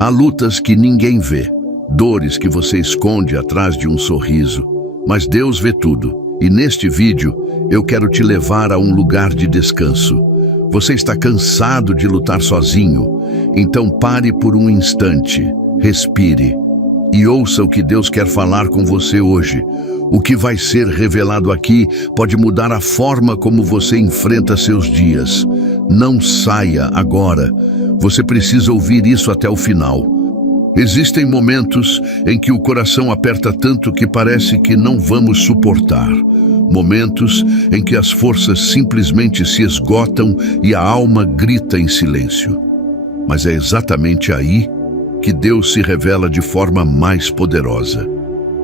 Há lutas que ninguém vê, dores que você esconde atrás de um sorriso, mas Deus vê tudo. E neste vídeo, eu quero te levar a um lugar de descanso. Você está cansado de lutar sozinho? Então pare por um instante, respire e ouça o que Deus quer falar com você hoje. O que vai ser revelado aqui pode mudar a forma como você enfrenta seus dias. Não saia agora. Você precisa ouvir isso até o final. Existem momentos em que o coração aperta tanto que parece que não vamos suportar. Momentos em que as forças simplesmente se esgotam e a alma grita em silêncio. Mas é exatamente aí que Deus se revela de forma mais poderosa.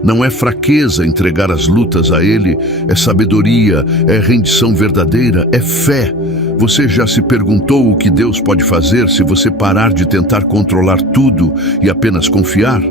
Não é fraqueza entregar as lutas a Ele, é sabedoria, é rendição verdadeira, é fé. Você já se perguntou o que Deus pode fazer se você parar de tentar controlar tudo e apenas confiar?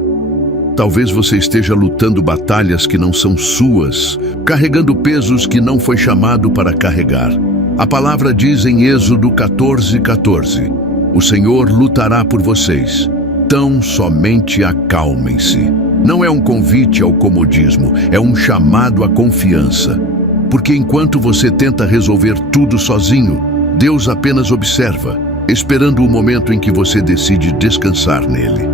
Talvez você esteja lutando batalhas que não são suas, carregando pesos que não foi chamado para carregar. A palavra diz em Êxodo 14:14, o Senhor lutará por vocês, tão somente acalmem-se. Não é um convite ao comodismo, é um chamado à confiança. Porque enquanto você tenta resolver tudo sozinho, Deus apenas observa, esperando o momento em que você decide descansar nele.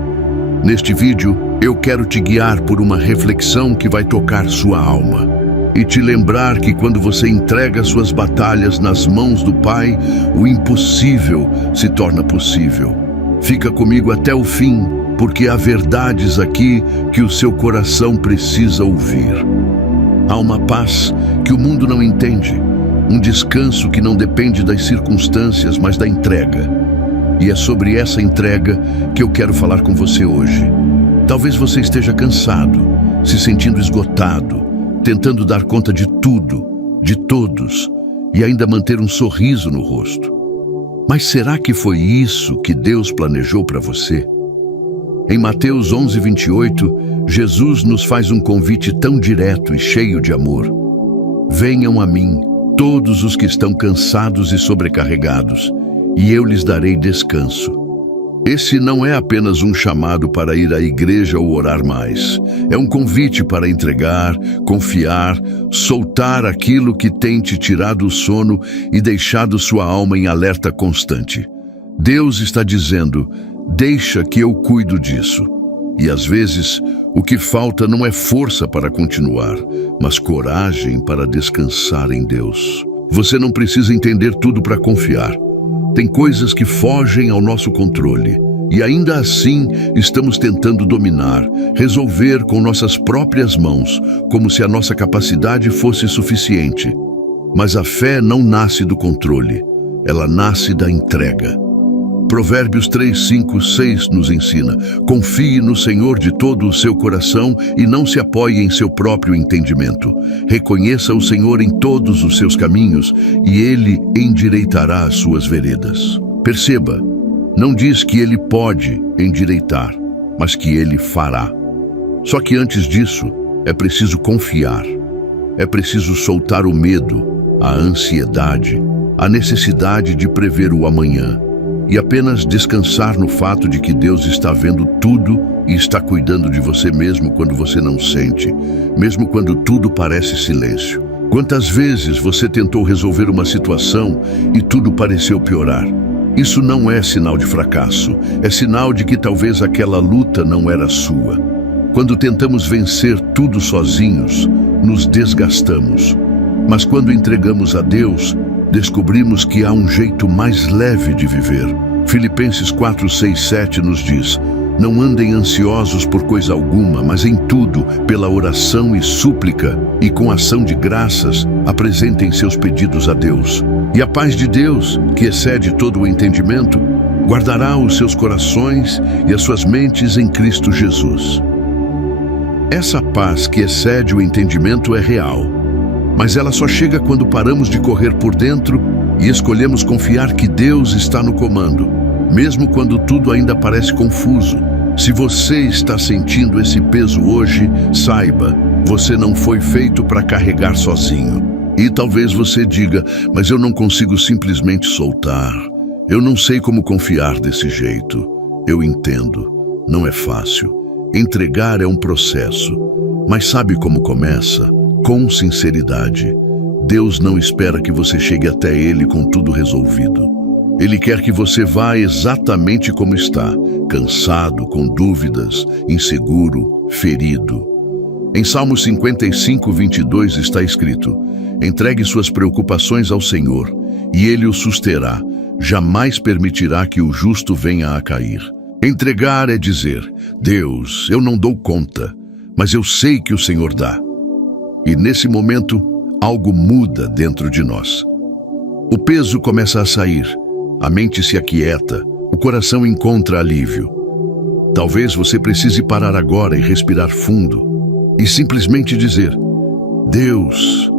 Neste vídeo, eu quero te guiar por uma reflexão que vai tocar sua alma e te lembrar que quando você entrega suas batalhas nas mãos do Pai, o impossível se torna possível. Fica comigo até o fim, porque há verdades aqui que o seu coração precisa ouvir. Há uma paz que o mundo não entende, um descanso que não depende das circunstâncias, mas da entrega. E é sobre essa entrega que eu quero falar com você hoje. Talvez você esteja cansado, se sentindo esgotado, tentando dar conta de tudo, de todos, e ainda manter um sorriso no rosto. Mas será que foi isso que Deus planejou para você? Em Mateus 11:28, Jesus nos faz um convite tão direto e cheio de amor. Venham a mim, todos os que estão cansados e sobrecarregados, e eu lhes darei descanso. Esse não é apenas um chamado para ir à igreja ou orar mais. É um convite para entregar, confiar, soltar aquilo que tem te tirado o sono e deixado sua alma em alerta constante. Deus está dizendo: deixa que eu cuido disso. E às vezes, o que falta não é força para continuar, mas coragem para descansar em Deus. Você não precisa entender tudo para confiar. Tem coisas que fogem ao nosso controle. E ainda assim, estamos tentando dominar, resolver com nossas próprias mãos, como se a nossa capacidade fosse suficiente. Mas a fé não nasce do controle, ela nasce da entrega. Provérbios 3:5-6 nos ensina: confie no Senhor de todo o seu coração e não se apoie em seu próprio entendimento. Reconheça o Senhor em todos os seus caminhos e Ele endireitará as suas veredas. Perceba, não diz que Ele pode endireitar, mas que Ele fará. Só que antes disso, é preciso confiar. É preciso soltar o medo, a ansiedade, a necessidade de prever o amanhã. E apenas descansar no fato de que Deus está vendo tudo e está cuidando de você mesmo quando você não sente, mesmo quando tudo parece silêncio. Quantas vezes você tentou resolver uma situação e tudo pareceu piorar? Isso não é sinal de fracasso, é sinal de que talvez aquela luta não era sua. Quando tentamos vencer tudo sozinhos, nos desgastamos. Mas quando entregamos a Deus, descobrimos que há um jeito mais leve de viver. Filipenses 4:6-7 nos diz: não andem ansiosos por coisa alguma, mas em tudo, pela oração e súplica, e com ação de graças, apresentem seus pedidos a Deus. E a paz de Deus, que excede todo o entendimento, guardará os seus corações e as suas mentes em Cristo Jesus. Essa paz que excede o entendimento é real. Mas ela só chega quando paramos de correr por dentro e escolhemos confiar que Deus está no comando, mesmo quando tudo ainda parece confuso. Se você está sentindo esse peso hoje, saiba, você não foi feito para carregar sozinho. E talvez você diga: mas eu não consigo simplesmente soltar. Eu não sei como confiar desse jeito. Eu entendo. não é fácil. Entregar é um processo. Mas sabe como começa? Com sinceridade. Deus não espera que você chegue até Ele com tudo resolvido. Ele quer que você vá exatamente como está, cansado, com dúvidas, inseguro, ferido. Em Salmos 55, 22 está escrito: entregue suas preocupações ao Senhor, e Ele o susterá, jamais permitirá que o justo venha a cair. Entregar é dizer: Deus, eu não dou conta, mas eu sei que o Senhor dá. E nesse momento, algo muda dentro de nós. O peso começa a sair, a mente se aquieta, o coração encontra alívio. Talvez você precise parar agora e respirar fundo, e simplesmente dizer: Deus,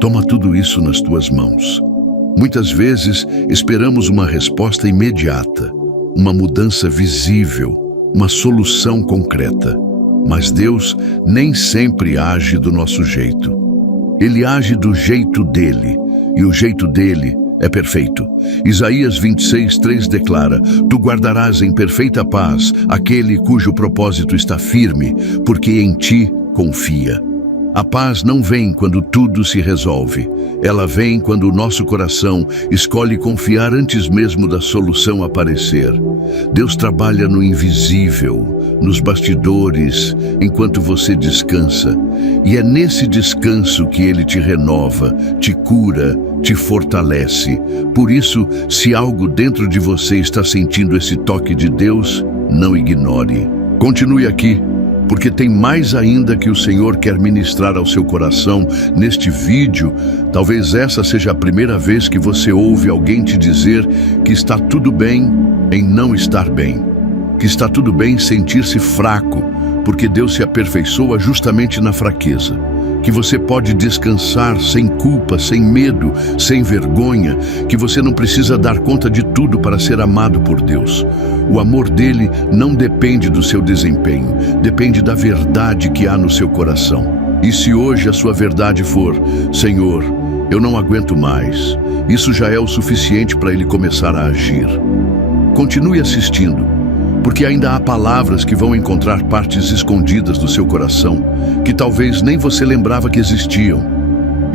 toma tudo isso nas tuas mãos. Muitas vezes esperamos uma resposta imediata, uma mudança visível, uma solução concreta. Mas Deus nem sempre age do nosso jeito. Ele age do jeito dele, e o jeito dele é perfeito. Isaías 26, 3 declara: tu guardarás em perfeita paz aquele cujo propósito está firme, porque em ti confia. A paz não vem quando tudo se resolve. Ela vem quando o nosso coração escolhe confiar antes mesmo da solução aparecer. Deus trabalha no invisível, nos bastidores, enquanto você descansa. E é nesse descanso que Ele te renova, te cura, te fortalece. Por isso, se algo dentro de você está sentindo esse toque de Deus, não ignore. Continue aqui, porque tem mais ainda que o Senhor quer ministrar ao seu coração neste vídeo. Talvez essa seja a primeira vez que você ouve alguém te dizer que está tudo bem em não estar bem, que está tudo bem sentir-se fraco, porque Deus se aperfeiçoa justamente na fraqueza, que você pode descansar sem culpa, sem medo, sem vergonha, que você não precisa dar conta de tudo para ser amado por Deus. O amor dele não depende do seu desempenho, depende da verdade que há no seu coração. E se hoje a sua verdade for: Senhor, eu não aguento mais, isso já é o suficiente para ele começar a agir. Continue assistindo, porque ainda há palavras que vão encontrar partes escondidas do seu coração, que talvez nem você lembrava que existiam.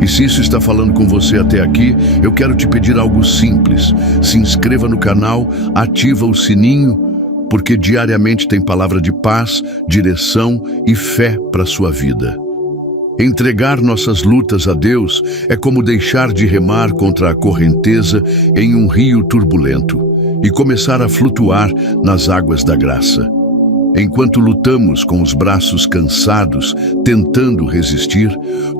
E se isso está falando com você até aqui, eu quero te pedir algo simples. Se inscreva no canal, ativa o sininho, porque diariamente tem palavra de paz, direção e fé para a sua vida. Entregar nossas lutas a Deus é como deixar de remar contra a correnteza em um rio turbulento e começar a flutuar nas águas da graça. Enquanto lutamos com os braços cansados, tentando resistir,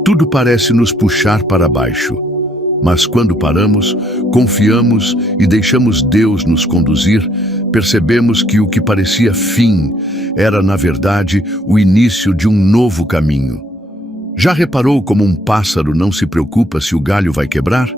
tudo parece nos puxar para baixo. Mas quando paramos, confiamos e deixamos Deus nos conduzir, percebemos que o que parecia fim era, na verdade, o início de um novo caminho. Já reparou como um pássaro não se preocupa se o galho vai quebrar?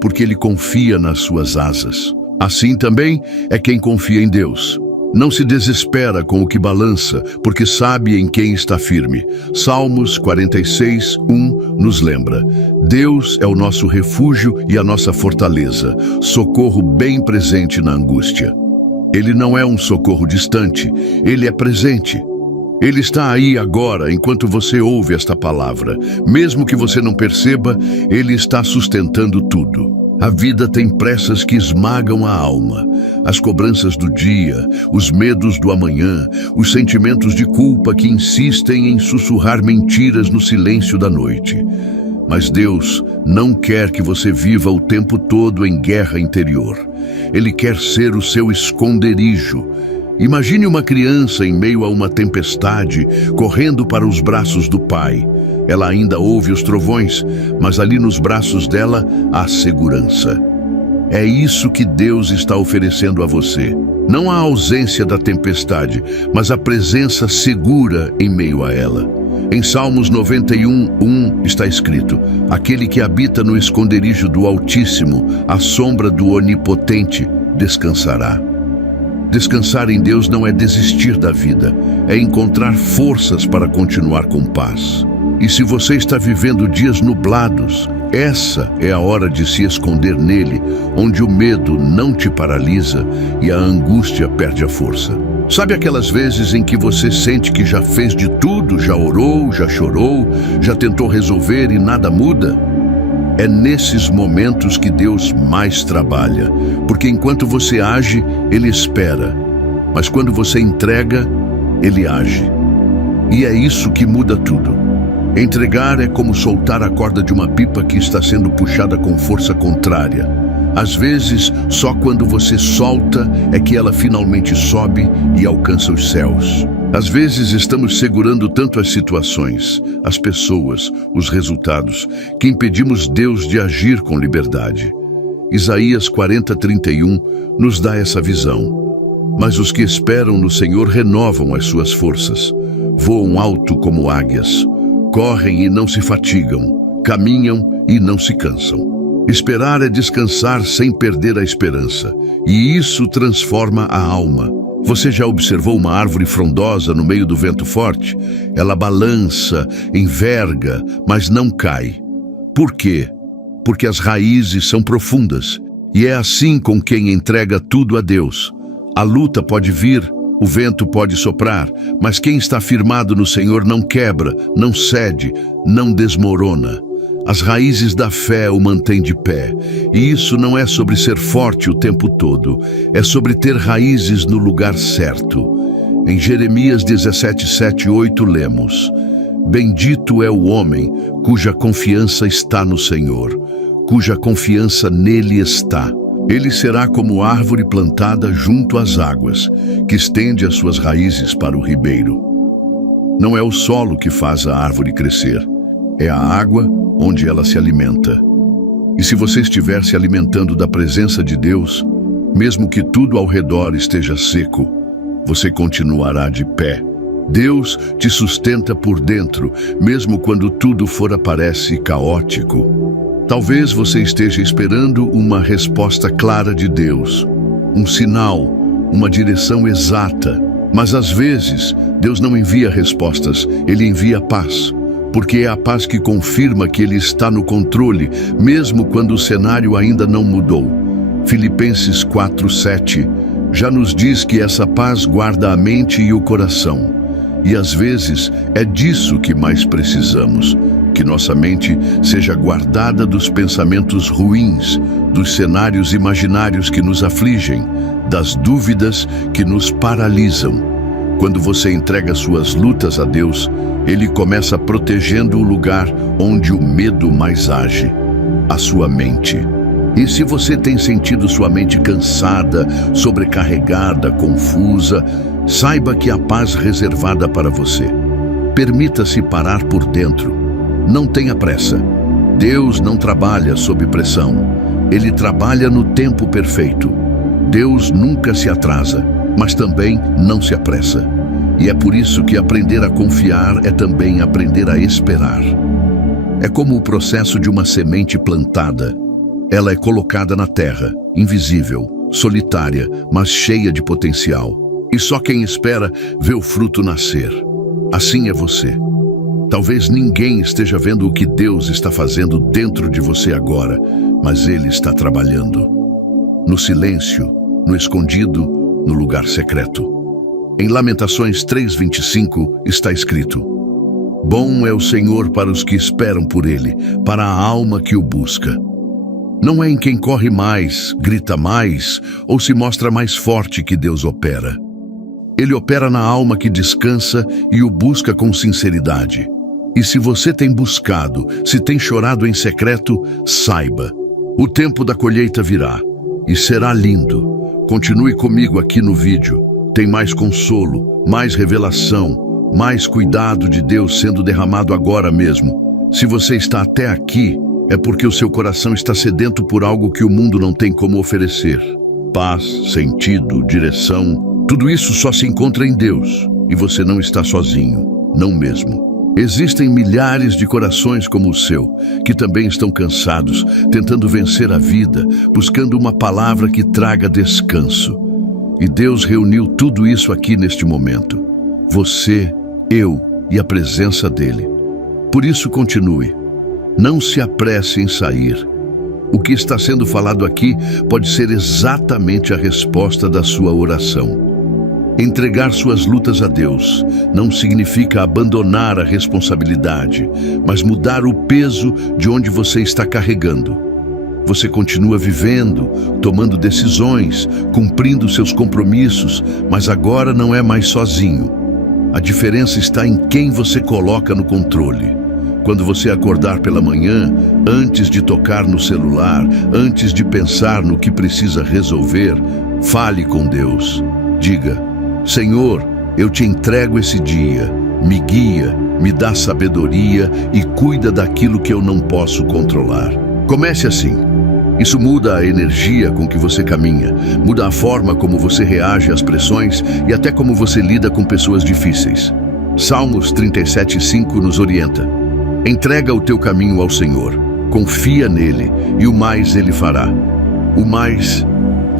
Porque ele confia nas suas asas. Assim também é quem confia em Deus. Não se desespera com o que balança, porque sabe em quem está firme. Salmos 46, 1 nos lembra: Deus é o nosso refúgio e a nossa fortaleza, socorro bem presente na angústia. Ele não é um socorro distante, ele é presente. Ele está aí agora, enquanto você ouve esta palavra. Mesmo que você não perceba, ele está sustentando tudo. A vida tem pressas que esmagam a alma. As cobranças do dia, os medos do amanhã, os sentimentos de culpa que insistem em sussurrar mentiras no silêncio da noite. Mas Deus não quer que você viva o tempo todo em guerra interior. Ele quer ser o seu esconderijo. Imagine uma criança em meio a uma tempestade, correndo para os braços do pai. Ela ainda ouve os trovões, mas ali nos braços dela há segurança. É isso que Deus está oferecendo a você. Não a ausência da tempestade, mas a presença segura em meio a ela. Em Salmos 91, 1 está escrito: aquele que habita no esconderijo do Altíssimo, à sombra do Onipotente, descansará. Descansar em Deus não é desistir da vida, é encontrar forças para continuar com paz. E se você está vivendo dias nublados, essa é a hora de se esconder nele, onde o medo não te paralisa e a angústia perde a força. Sabe aquelas vezes em que você sente que já fez de tudo, já orou, já chorou, já tentou resolver e nada muda? É nesses momentos que Deus mais trabalha, porque enquanto você age, Ele espera, mas quando você entrega, Ele age. E é isso que muda tudo. Entregar é como soltar a corda de uma pipa que está sendo puxada com força contrária. Às vezes, só quando você solta é que ela finalmente sobe e alcança os céus. Às vezes estamos segurando tanto as situações, as pessoas, os resultados, que impedimos Deus de agir com liberdade. Isaías 40:31 nos dá essa visão. Mas os que esperam no Senhor renovam as suas forças, voam alto como águias, correm e não se fatigam, caminham e não se cansam. Esperar é descansar sem perder a esperança, e isso transforma a alma. Você já observou uma árvore frondosa no meio do vento forte? Ela balança, enverga, mas não cai. Por quê? Porque as raízes são profundas, e é assim com quem entrega tudo a Deus. A luta pode vir, o vento pode soprar, mas quem está firmado no Senhor não quebra, não cede, não desmorona. As raízes da fé o mantêm de pé, e isso não é sobre ser forte o tempo todo, é sobre ter raízes no lugar certo. Em Jeremias 17:7-8 lemos: Bendito é o homem cuja confiança está no Senhor, cuja confiança nele está. Ele será como árvore plantada junto às águas, que estende as suas raízes para o ribeiro. Não é o solo que faz a árvore crescer, é a água onde ela se alimenta. E se você estiver se alimentando da presença de Deus, mesmo que tudo ao redor esteja seco, você continuará de pé. Deus te sustenta por dentro, mesmo quando tudo fora parece caótico. Talvez você esteja esperando uma resposta clara de Deus, um sinal, uma direção exata. Mas às vezes, Deus não envia respostas, Ele envia paz. Porque é a paz que confirma que Ele está no controle, mesmo quando o cenário ainda não mudou. Filipenses 4:7 já nos diz que essa paz guarda a mente e o coração. E às vezes é disso que mais precisamos, que nossa mente seja guardada dos pensamentos ruins, dos cenários imaginários que nos afligem, das dúvidas que nos paralisam. Quando você entrega suas lutas a Deus, Ele começa protegendo o lugar onde o medo mais age, a sua mente. E se você tem sentido sua mente cansada, sobrecarregada, confusa, saiba que há paz reservada para você. Permita-se parar por dentro. Não tenha pressa. Deus não trabalha sob pressão. Ele trabalha no tempo perfeito. Deus nunca se atrasa, mas também não se apressa. E é por isso que aprender a confiar é também aprender a esperar. É como o processo de uma semente plantada. Ela é colocada na terra, invisível, solitária, mas cheia de potencial. E só quem espera vê o fruto nascer. Assim é você. Talvez ninguém esteja vendo o que Deus está fazendo dentro de você agora, mas Ele está trabalhando. No silêncio, no escondido, no lugar secreto. Em Lamentações 3:25 está escrito: Bom é o Senhor para os que esperam por Ele, para a alma que o busca. Não é em quem corre mais, grita mais ou se mostra mais forte que Deus opera. Ele opera na alma que descansa e o busca com sinceridade. E se você tem buscado, se tem chorado em secreto, saiba, o tempo da colheita virá e será lindo. Continue comigo aqui no vídeo. Tem mais consolo, mais revelação, mais cuidado de Deus sendo derramado agora mesmo. Se você está até aqui, é porque o seu coração está sedento por algo que o mundo não tem como oferecer. Paz, sentido, direção, tudo isso só se encontra em Deus. E você não está sozinho, não mesmo. Existem milhares de corações como o seu, que também estão cansados, tentando vencer a vida, buscando uma palavra que traga descanso. E Deus reuniu tudo isso aqui neste momento. Você, eu e a presença dEle. Por isso continue. Não se apresse em sair. O que está sendo falado aqui pode ser exatamente a resposta da sua oração. Entregar suas lutas a Deus não significa abandonar a responsabilidade, mas mudar o peso de onde você está carregando. Você continua vivendo, tomando decisões, cumprindo seus compromissos, mas agora não é mais sozinho. A diferença está em quem você coloca no controle. Quando você acordar pela manhã, antes de tocar no celular, antes de pensar no que precisa resolver, fale com Deus. Diga: Senhor, eu te entrego esse dia, me guia, me dá sabedoria e cuida daquilo que eu não posso controlar. Comece assim. Isso muda a energia com que você caminha, muda a forma como você reage às pressões e até como você lida com pessoas difíceis. Salmos 37:5 nos orienta: entrega o teu caminho ao Senhor, confia nele e o mais ele fará. O mais,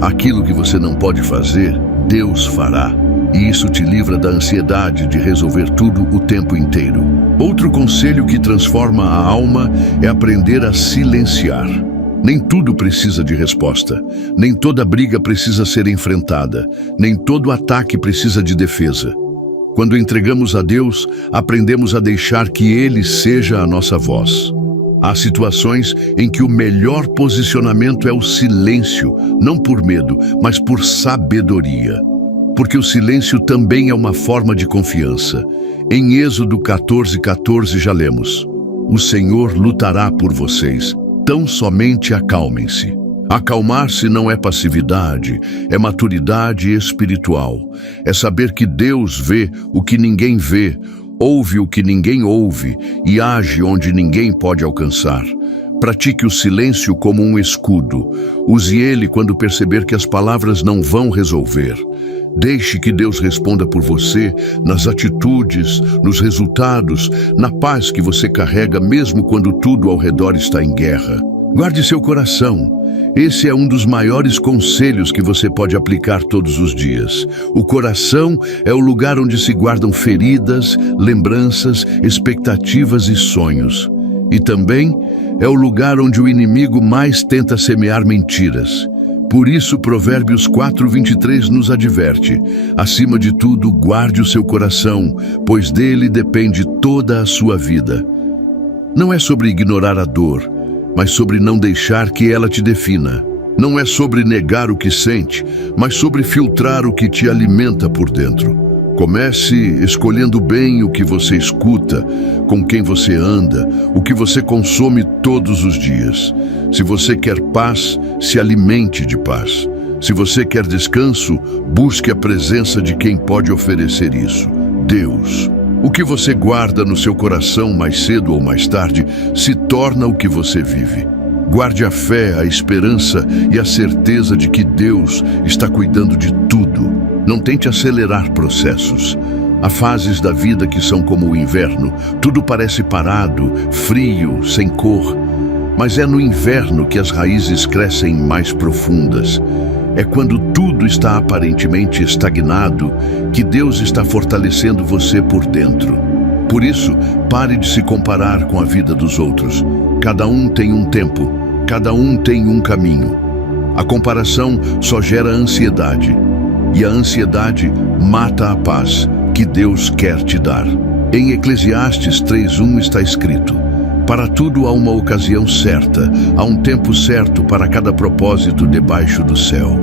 aquilo que você não pode fazer, Deus fará. E isso te livra da ansiedade de resolver tudo o tempo inteiro. Outro conselho que transforma a alma é aprender a silenciar. Nem tudo precisa de resposta, nem toda briga precisa ser enfrentada, nem todo ataque precisa de defesa. Quando entregamos a Deus, aprendemos a deixar que Ele seja a nossa voz. Há situações em que o melhor posicionamento é o silêncio, não por medo, mas por sabedoria. Porque o silêncio também é uma forma de confiança. Em Êxodo 14:14 já lemos: o Senhor lutará por vocês. Tão somente acalmem-se. Acalmar-se não é passividade, é maturidade espiritual. É saber que Deus vê o que ninguém vê, ouve o que ninguém ouve e age onde ninguém pode alcançar. Pratique o silêncio como um escudo. Use ele quando perceber que as palavras não vão resolver. Deixe que Deus responda por você nas atitudes, nos resultados, na paz que você carrega mesmo quando tudo ao redor está em guerra. Guarde seu coração. Esse é um dos maiores conselhos que você pode aplicar todos os dias. O coração é o lugar onde se guardam feridas, lembranças, expectativas e sonhos. E também é o lugar onde o inimigo mais tenta semear mentiras. Por isso, Provérbios 4:23 nos adverte: acima de tudo, guarde o seu coração, pois dele depende toda a sua vida. Não é sobre ignorar a dor, mas sobre não deixar que ela te defina. Não é sobre negar o que sente, mas sobre filtrar o que te alimenta por dentro. Comece escolhendo bem o que você escuta, com quem você anda, o que você consome todos os dias. Se você quer paz, se alimente de paz. Se você quer descanso, busque a presença de quem pode oferecer isso: Deus. O que você guarda no seu coração mais cedo ou mais tarde se torna o que você vive. Guarde a fé, a esperança e a certeza de que Deus está cuidando de tudo. Não tente acelerar processos. Há fases da vida que são como o inverno. Tudo parece parado, frio, sem cor. Mas é no inverno que as raízes crescem mais profundas. É quando tudo está aparentemente estagnado que Deus está fortalecendo você por dentro. Por isso, pare de se comparar com a vida dos outros. Cada um tem um tempo, cada um tem um caminho. A comparação só gera ansiedade. E a ansiedade mata a paz que Deus quer te dar. Em Eclesiastes 3:1 está escrito: para tudo há uma ocasião certa, há um tempo certo para cada propósito debaixo do céu.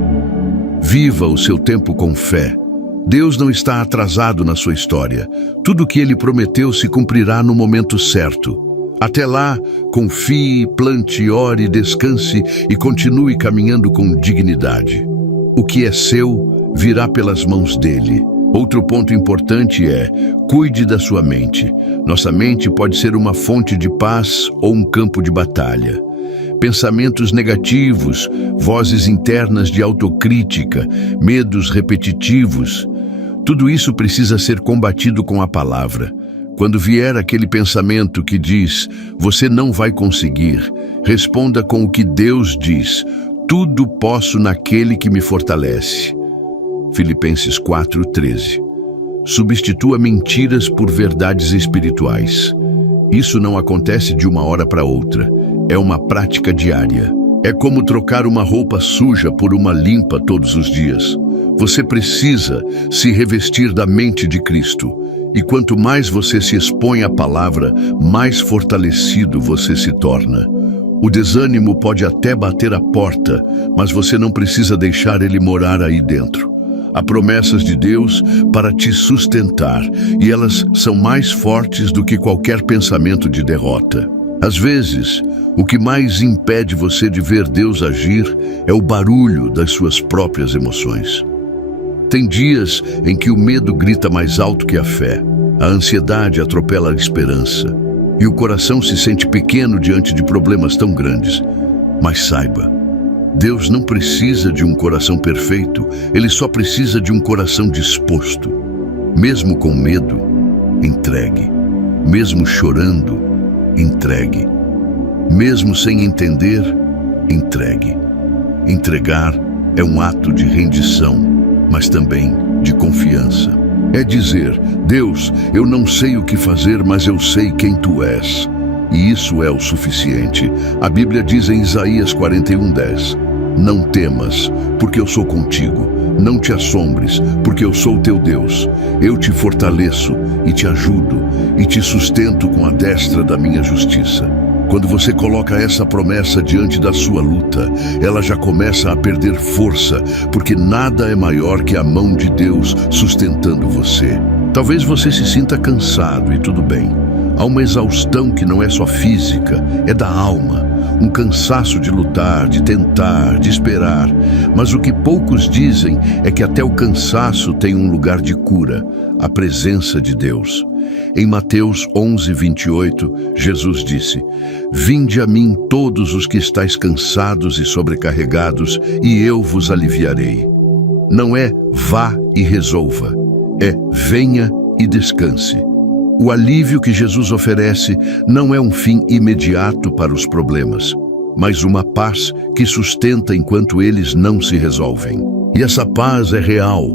Viva o seu tempo com fé. Deus não está atrasado na sua história. Tudo o que Ele prometeu se cumprirá no momento certo. Até lá, confie, plante, ore, descanse e continue caminhando com dignidade. O que é seu virá pelas mãos dele. Outro ponto importante é: cuide da sua mente. Nossa mente pode ser uma fonte de paz ou um campo de batalha. Pensamentos negativos, vozes internas de autocrítica, medos repetitivos, tudo isso precisa ser combatido com a palavra. Quando vier aquele pensamento que diz: você não vai conseguir, responda com o que Deus diz: tudo posso naquele que me fortalece. Filipenses 4:13. Substitua mentiras por verdades espirituais. Isso não acontece de uma hora para outra. É uma prática diária. É como trocar uma roupa suja por uma limpa todos os dias. Você precisa se revestir da mente de Cristo. E quanto mais você se expõe à palavra, mais fortalecido você se torna. O desânimo pode até bater a porta, mas você não precisa deixar ele morar aí dentro. Há promessas de Deus para te sustentar, e elas são mais fortes do que qualquer pensamento de derrota. Às vezes, o que mais impede você de ver Deus agir é o barulho das suas próprias emoções. Tem dias em que o medo grita mais alto que a fé, a ansiedade atropela a esperança, e o coração se sente pequeno diante de problemas tão grandes. Mas saiba, Deus não precisa de um coração perfeito, Ele só precisa de um coração disposto. Mesmo com medo, entregue. Mesmo chorando, entregue. Mesmo sem entender, entregue. Entregar é um ato de rendição, mas também de confiança. É dizer: Deus, eu não sei o que fazer, mas eu sei quem Tu és. E isso é o suficiente. A Bíblia diz em Isaías 41:10: Não temas, porque eu sou contigo. Não te assombres, porque eu sou teu Deus. Eu te fortaleço e te ajudo e te sustento com a destra da minha justiça. Quando você coloca essa promessa diante da sua luta, ela já começa a perder força, porque nada é maior que a mão de Deus sustentando você. Talvez você se sinta cansado e tudo bem. Há uma exaustão que não é só física, é da alma. Um cansaço de lutar, de tentar, de esperar. Mas o que poucos dizem é que até o cansaço tem um lugar de cura, a presença de Deus. Em Mateus 11:28, Jesus disse: Vinde a mim todos os que estáis cansados e sobrecarregados, e eu vos aliviarei. Não é vá e resolva, é venha e descanse. O alívio que Jesus oferece não é um fim imediato para os problemas, mas uma paz que sustenta enquanto eles não se resolvem. E essa paz é real.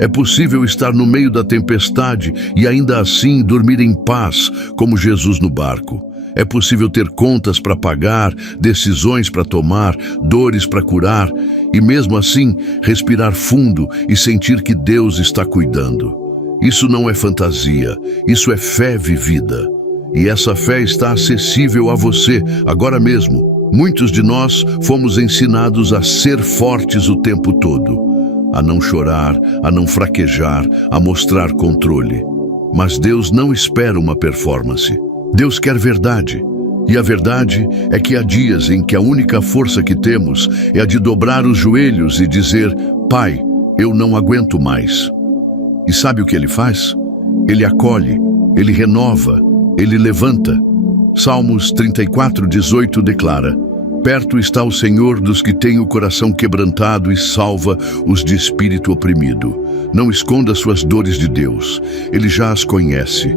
É possível estar no meio da tempestade e ainda assim dormir em paz, como Jesus no barco. É possível ter contas para pagar, decisões para tomar, dores para curar, e mesmo assim respirar fundo e sentir que Deus está cuidando. Isso não é fantasia, isso é fé vivida. E essa fé está acessível a você, agora mesmo. Muitos de nós fomos ensinados a ser fortes o tempo todo, a não chorar, a não fraquejar, a mostrar controle. Mas Deus não espera uma performance. Deus quer verdade. E a verdade é que há dias em que a única força que temos é a de dobrar os joelhos e dizer: Pai, eu não aguento mais. E sabe o que Ele faz? Ele acolhe, Ele renova, Ele levanta. Salmos 34:18 declara: Perto está o Senhor dos que têm o coração quebrantado e salva os de espírito oprimido. Não esconda suas dores de Deus, Ele já as conhece.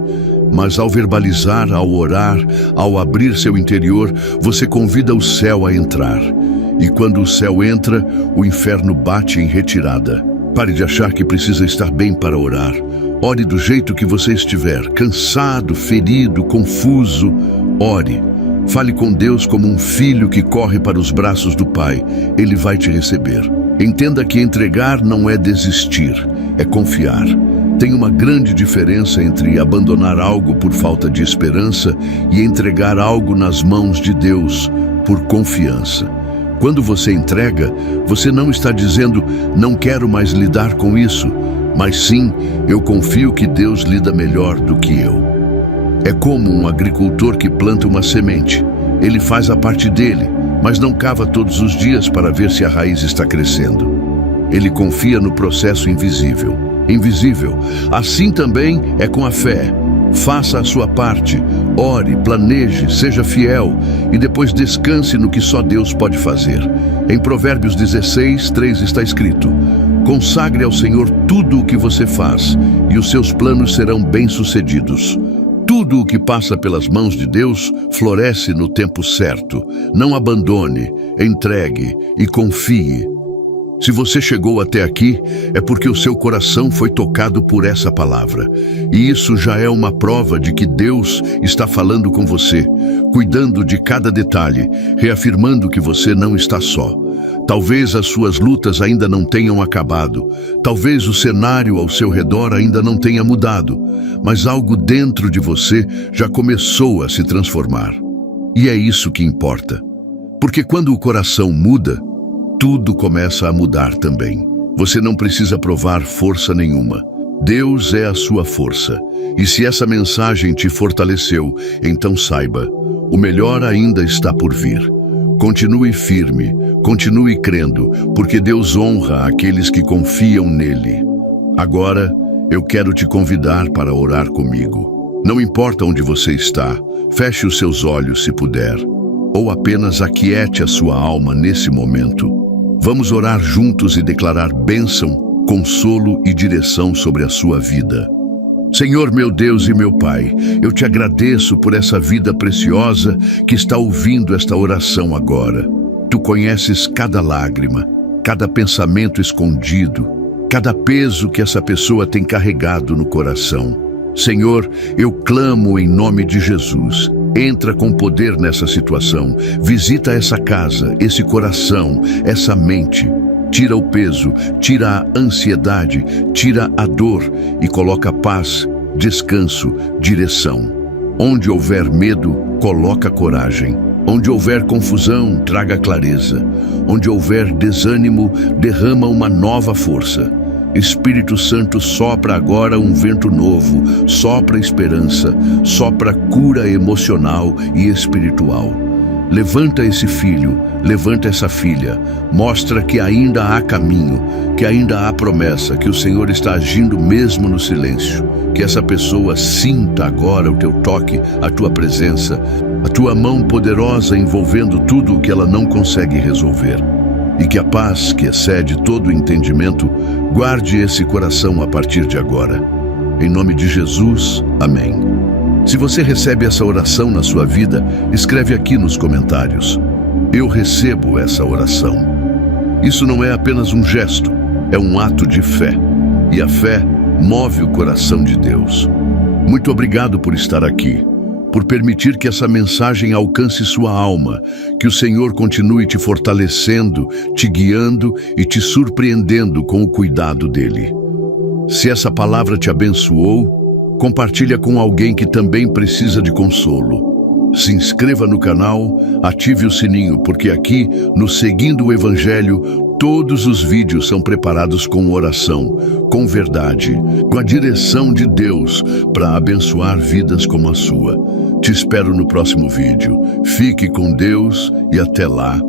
Mas ao verbalizar, ao orar, ao abrir seu interior, você convida o céu a entrar. E quando o céu entra, o inferno bate em retirada. Pare de achar que precisa estar bem para orar. Ore do jeito que você estiver, cansado, ferido, confuso. Ore. Fale com Deus como um filho que corre para os braços do Pai. Ele vai te receber. Entenda que entregar não é desistir, é confiar. Tem uma grande diferença entre abandonar algo por falta de esperança e entregar algo nas mãos de Deus por confiança. Quando você entrega, você não está dizendo: não quero mais lidar com isso, mas sim: eu confio que Deus lida melhor do que eu. É como um agricultor que planta uma semente. Ele faz a parte dele, mas não cava todos os dias para ver se a raiz está crescendo. Ele confia no processo invisível. Assim também é com a fé. Faça a sua parte, ore, planeje, seja fiel e depois descanse no que só Deus pode fazer. Em Provérbios 16:3 está escrito: Consagre ao Senhor tudo o que você faz e os seus planos serão bem-sucedidos. Tudo o que passa pelas mãos de Deus floresce no tempo certo. Não abandone, entregue e confie. Se você chegou até aqui, é porque o seu coração foi tocado por essa palavra. E isso já é uma prova de que Deus está falando com você, cuidando de cada detalhe, reafirmando que você não está só. Talvez as suas lutas ainda não tenham acabado, talvez o cenário ao seu redor ainda não tenha mudado, mas algo dentro de você já começou a se transformar. E é isso que importa. Porque quando o coração muda, tudo começa a mudar também. Você não precisa provar força nenhuma. Deus é a sua força. E se essa mensagem te fortaleceu, então saiba, o melhor ainda está por vir. Continue firme, continue crendo, porque Deus honra aqueles que confiam nele. Agora, eu quero te convidar para orar comigo. Não importa onde você está, feche os seus olhos se puder, ou apenas aquiete a sua alma nesse momento. Vamos orar juntos e declarar bênção, consolo e direção sobre a sua vida. Senhor, meu Deus e meu Pai, eu te agradeço por essa vida preciosa que está ouvindo esta oração agora. Tu conheces cada lágrima, cada pensamento escondido, cada peso que essa pessoa tem carregado no coração. Senhor, eu clamo em nome de Jesus. Entra com poder nessa situação. Visita essa casa, esse coração, essa mente. Tira o peso, tira a ansiedade, tira a dor e coloca paz, descanso, direção. Onde houver medo, coloca coragem. Onde houver confusão, traga clareza. Onde houver desânimo, derrama uma nova força. Espírito Santo, sopra agora um vento novo, sopra esperança, sopra cura emocional e espiritual. Levanta esse filho, levanta essa filha, mostra que ainda há caminho, que ainda há promessa, que o Senhor está agindo mesmo no silêncio, que essa pessoa sinta agora o teu toque, a tua presença, a tua mão poderosa envolvendo tudo o que ela não consegue resolver. E que a paz, que excede todo o entendimento, guarde esse coração a partir de agora. Em nome de Jesus, amém. Se você recebe essa oração na sua vida, escreve aqui nos comentários: eu recebo essa oração. Isso não é apenas um gesto, é um ato de fé. E a fé move o coração de Deus. Muito obrigado por estar aqui, por permitir que essa mensagem alcance sua alma, que o Senhor continue te fortalecendo, te guiando e te surpreendendo com o cuidado dele. Se essa palavra te abençoou, compartilha com alguém que também precisa de consolo. Se inscreva no canal, ative o sininho, porque aqui, no Seguindo o Evangelho, todos os vídeos são preparados com oração, com verdade, com a direção de Deus para abençoar vidas como a sua. Te espero no próximo vídeo. Fique com Deus e até lá.